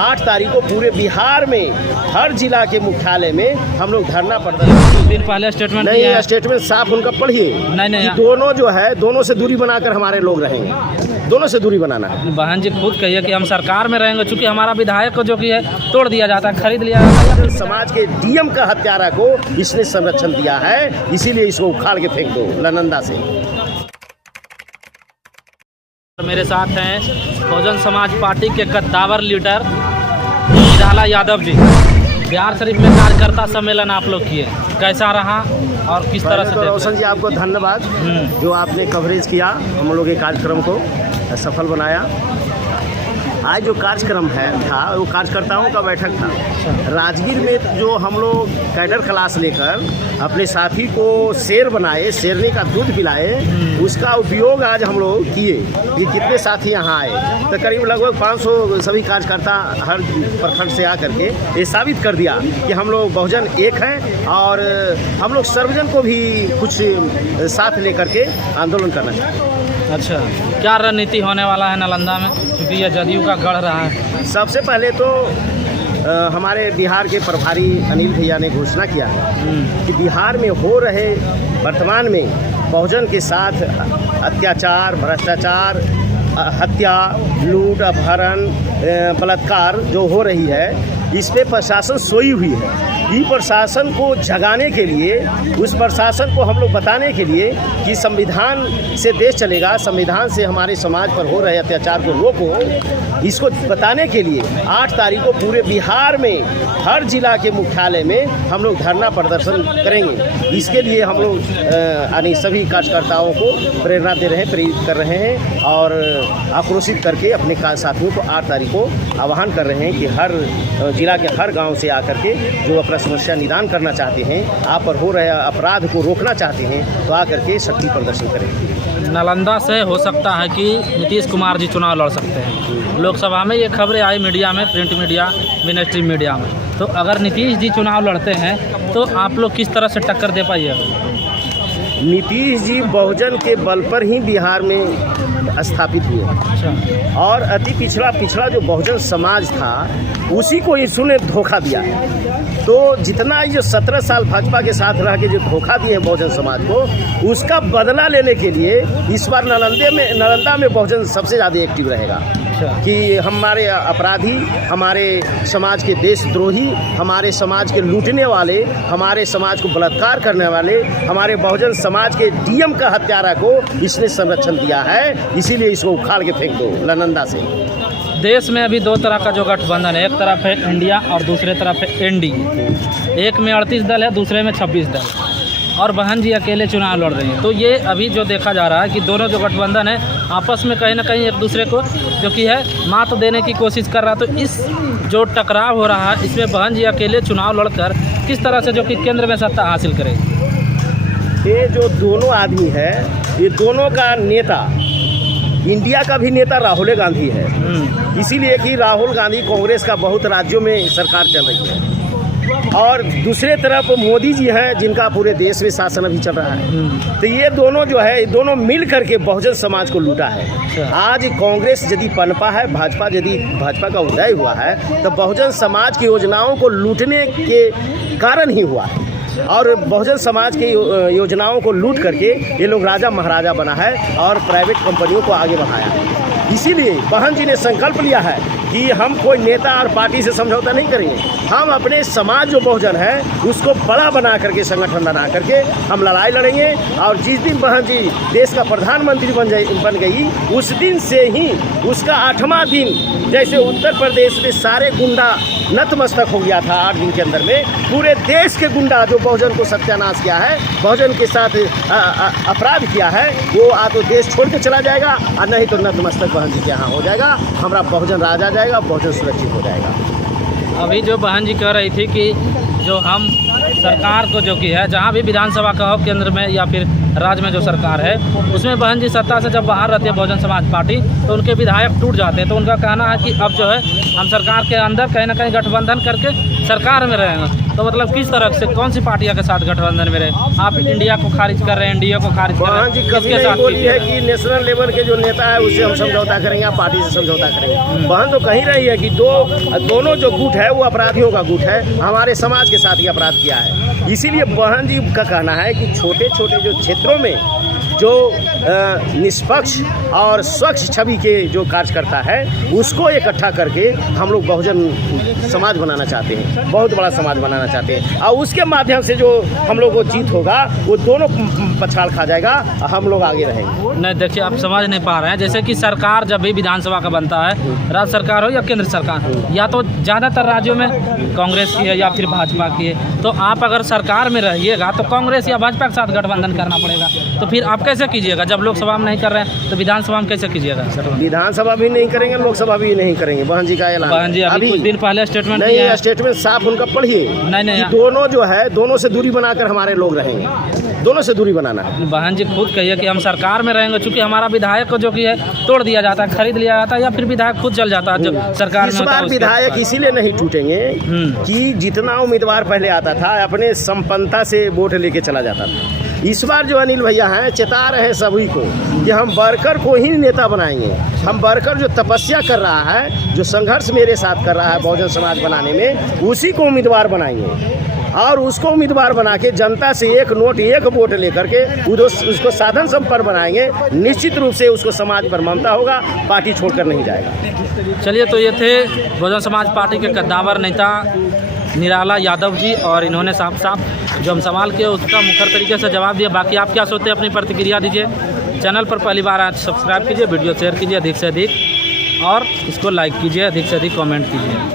8 तारीख को पूरे बिहार में हर जिला के मुख्यालय में हम लोग धरना प्रदर्शन। दिन पहले स्टेटमेंट नहीं, स्टेटमेंट साफ उनका पढ़िए। नहीं, दोनों जो है दोनों से दूरी बनाकर हमारे लोग रहेंगे, दोनों से दूरी बनाना है। बहन जी खुद कहिए कि हम सरकार में रहेंगे, चूंकि हमारा विधायक को जो कि है तोड़ दिया जाता है, खरीद लिया जाता है। समाज के डीएम का हत्यारा को इसने संरक्षण दिया है, इसीलिए इसको उखाड़ के फेंक दो नालंदा से। मेरे साथ हैं बहुजन समाज पार्टी के कद्दावर लीडर निराला यादव जी। बिहार शरीफ में कार्यकर्ता सम्मेलन आप लोग किए, कैसा रहा और किस तरह से? तो रोशन जी आपको धन्यवाद जो आपने कवरेज किया, हम लोग के कार्यक्रम को सफल बनाया। आज जो कार्यक्रम था वो कार्यकर्ताओं का बैठक था राजगीर में। जो हम लोग कैडर क्लास लेकर अपने साथी को शेर बनाए, शेरनी का दूध पिलाए, उसका उपयोग आज हम लोग किए। ये जितने साथी यहाँ आए तो करीब लगभग 500 सभी कार्यकर्ता हर प्रखंड से आकर के ये साबित कर दिया कि हम लोग बहुजन एक हैं और हम लोग सर्वजन को भी कुछ साथ लेकर के आंदोलन करना चाहते हैं। अच्छा, क्या रणनीति होने वाला है नालंदा में, क्योंकि यह जदयू का गढ़ रहा है? सबसे पहले तो हमारे बिहार के प्रभारी अनिल भैया ने घोषणा किया है कि बिहार में हो रहे वर्तमान में बहुजन के साथ अत्याचार, भ्रष्टाचार, हत्या, लूट, अपहरण, बलात्कार जो हो रही है, इस पे प्रशासन सोई हुई है। ई प्रशासन को जगाने के लिए, उस प्रशासन को हम लोग बताने के लिए कि संविधान से देश चलेगा, संविधान से हमारे समाज पर हो रहे अत्याचार को रोको, इसको बताने के लिए 8 तारीख को पूरे बिहार में हर जिला के मुख्यालय में हम लोग धरना प्रदर्शन करेंगे। इसके लिए हम लोग यानी सभी कार्यकर्ताओं को प्रेरणा दे रहे हैं, प्रेरित कर रहे हैं और आक्रोशित करके अपने साथियों को 8 तारीख को आह्वान कर रहे हैं कि हर जिला के हर गांव से आकर के जो अपना समस्या निदान करना चाहते हैं, आप पर हो रहे अपराध को रोकना चाहते हैं, तो आकर के शक्ति प्रदर्शन करें। नालंदा से हो सकता है कि नीतीश कुमार जी चुनाव लड़ सकते हैं। लोकसभा में ये खबरें आई मीडिया में, print media, main stream media में। तो अगर नीतीश जी चुनाव लड़ते हैं तो आप लोग किस तरह से टक्कर दे पाइएगा? नीतीश जी बहुजन के बल पर ही बिहार में स्थापित हुए। अच्छा। और अति पिछड़ा जो बहुजन समाज था उसी को यीशु ने धोखा दिया है। तो जितना ये जो 17 साल भाजपा के साथ रह के जो धोखा दिए हैं बहुजन समाज को, उसका बदला लेने के लिए इस बार नालंदा में बहुजन सबसे ज़्यादा एक्टिव रहेगा कि हमारे अपराधी, हमारे समाज के देशद्रोही, हमारे समाज के लूटने वाले, हमारे समाज को बलात्कार करने वाले, हमारे बहुजन समाज के डीएम का हत्यारा को इसने संरक्षण दिया है, इसीलिए इसको उखाड़ के फेंक दो नालंदा से। देश में अभी 2 तरह का जो गठबंधन है, एक तरफ है इंडिया और दूसरे तरफ है एनडीए। एक में 38 दल है, दूसरे में 26 दल, और बहन जी अकेले चुनाव लड़ रही हैं। तो ये अभी जो देखा जा रहा है कि दोनों जो गठबंधन है आपस में कहीं ना कहीं एक दूसरे को जो कि है मात देने की कोशिश कर रहा है। तो इस जो टकराव हो रहा है, इसमें बहन जी अकेले चुनाव लड़कर किस तरह से जो कि केंद्र में सत्ता हासिल करेगी? ये जो दोनों आदमी है, ये दोनों का नेता, इंडिया का भी नेता राहुल गांधी है, इसीलिए कि राहुल गांधी कांग्रेस का बहुत राज्यों में सरकार चल रही है, और दूसरे तरफ मोदी जी हैं जिनका पूरे देश में शासन अभी चल रहा है। तो ये दोनों जो है, दोनों मिल करके बहुजन समाज को लूटा है। आज कांग्रेस यदि पनपा है, भाजपा का उदय हुआ है, तो बहुजन समाज की योजनाओं को लूटने के कारण ही हुआ है। और बहुजन समाज की योजनाओं को लूट करके ये लोग राजा महाराजा बना है और प्राइवेट कंपनियों को आगे बढ़ाया है। इसीलिए बहन जी ने संकल्प लिया है कि हम कोई नेता और पार्टी से समझौता नहीं करेंगे, हम अपने समाज जो बहुजन है उसको बड़ा बना करके, संगठन बना करके हम लड़ाई लड़ेंगे। और जिस दिन बहन जी देश का प्रधानमंत्री बन गई, उस दिन से ही उसका 8वां दिन, जैसे उत्तर प्रदेश में सारे गुंडा नतमस्तक हो गया था 8 दिन के अंदर में, पूरे देश के गुंडा जो बहुजन को सत्यानाश किया है, बहुजन के साथ अपराध किया है, वो आ तो देश छोड़ के चला जाएगा और नहीं तो नतमस्तक बहन जी के यहाँ हो जाएगा। हमारा बहुजन राज आ जाएगा, बहुजन सुरक्षित हो जाएगा। अभी जो बहन जी कह रही थी कि जो हम सरकार को जो कि है, जहाँ भी विधानसभा का हो, केंद्र में या फिर राज्य में जो सरकार है, उसमें बहन जी सत्ता से जब बाहर रहती है बहुजन समाज पार्टी, तो उनके विधायक टूट जाते हैं। तो उनका कहना है कि अब जो है हम सरकार के अंदर कहीं ना कहीं गठबंधन करके सरकार में रहेंगे। तो मतलब किस तरह से कौन सी पार्टियां के साथ गठबंधन में रहे? आप इंडिया को खारिज कर रहे हैं, एनडीए को खारिज कर रहे बहन जी हैं, कभी किसके नहीं साथ बोली है कीजिएगा? कि नेशनल लेवल के जो नेता है उससे हम समझौता करेंगे, आप पार्टी से समझौता करेंगे। बहन तो कही रही है कि दोनों जो गुट है वो अपराधियों का गुट है, हमारे समाज के साथ ही अपराध किया है। इसीलिए बहन जी का कहना है कि छोटे छोटे जो क्षेत्रों में जो निष्पक्ष और स्वच्छ छवि के जो कार्यकर्ता है उसको इकट्ठा करके हम लोग बहुजन समाज बनाना चाहते हैं, बहुत बड़ा समाज बनाना चाहते हैं। और उसके माध्यम से जो हम लोग को जीत होगा वो दोनों पछाड़ खा जाएगा, हम लोग आगे रहेंगे। नहीं देखिए, आप समझ नहीं पा रहे हैं। जैसे कि सरकार जब भी विधानसभा का बनता है, राज्य सरकार हो या केंद्र सरकार, या तो ज़्यादातर राज्यों में कांग्रेस की है या फिर भाजपा की है। तो आप अगर सरकार में रहिएगा तो कांग्रेस या भाजपा के साथ गठबंधन करना पड़ेगा। तो फिर आप कैसे कीजिएगा? जब लोकसभा में नहीं कर रहे हैं तो विधानसभा में कैसे कीजिएगा? विधानसभा भी नहीं करेंगे, लोकसभा भी नहीं करेंगे। बहन जी का ऐलान, बहन जी अभी कुछ दिन पहले स्टेटमेंट नहीं, दिया है। स्टेटमेंट साफ उनका पढ़िए। नहीं, दोनों जो है दोनों से दूरी बनाकर हमारे लोग रहेंगे, दोनों से दूरी बनाना है। बहन जी खुद कहिए कि हम सरकार में रहेंगे, चूंकि हमारा विधायक को जो कि है तोड़ दिया जाता है, खरीद लिया जाता है, या फिर विधायक खुद चल जाता है जो सरकार में इस होता है बार उसके विधायक साथ। इसीलिए नहीं टूटेंगे कि जितना उम्मीदवार पहले आता था अपने संपन्नता से वोट लेके चला जाता था। इस बार जो अनिल भैया हैं चेता रहे सभी को कि हम वर्कर को ही नेता बनाएंगे। हम वर्कर जो तपस्या कर रहा है, जो संघर्ष मेरे साथ कर रहा है बहुजन समाज बनाने में, उसी को उम्मीदवार बनाएंगे और उसको उम्मीदवार बना के जनता से एक नोट एक वोट लेकर के उसको साधन संपन्न बनाएंगे। निश्चित रूप से उसको समाज पर ममता होगा, पार्टी छोड़कर नहीं जाएगा। चलिए, तो ये थे बहुजन समाज पार्टी के कद्दावर नेता निराला यादव जी, और इन्होंने साफ साफ जो हम सवाल किए उसका मुखर तरीके से जवाब दिया। बाकी आप क्या सोचते हैं अपनी प्रतिक्रिया दीजिए। चैनल पर पहली बार आज सब्सक्राइब कीजिए, वीडियो शेयर कीजिए अधिक से अधिक, और इसको लाइक कीजिए, अधिक से अधिक कमेंट कीजिए।